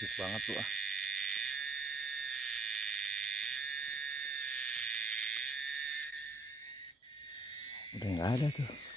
berisik banget tuh ah. Udah nggak ada tuh.